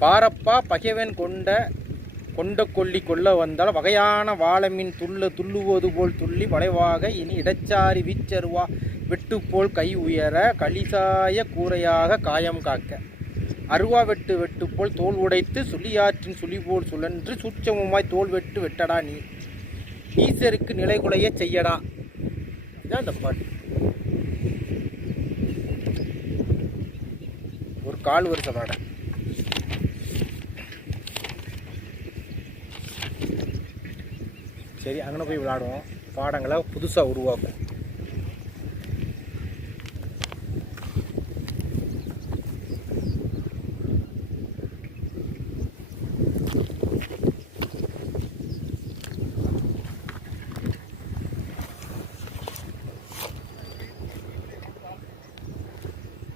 பாரப்பா பகைவன் கொண்ட கொல்லி கொள்ள வந்தால் வகையான வாழமீன் துள்ளுவது போல் துள்ளி வளைவாக இனி இடச்சாரி வீச்சருவா வெட்டுப்போல் கை உயர களிசாய கூரையாக காயம் காக்க அருவா வெட்டு போல் தோல் உடைத்து சுழியாற்றின் சுழிபோல் சுழன்று சூட்சமுமாய் தோல் வெட்டடா நீ ஈசருக்கு நிலைகுலைய செய்யடா. இதுதான் இந்த பாட்டு. ஒரு கால் வருஷ பாடம். சரி, அங்கே போய் விளையாடுவோம். பாடங்களை புதுசாக உருவாக்கும்.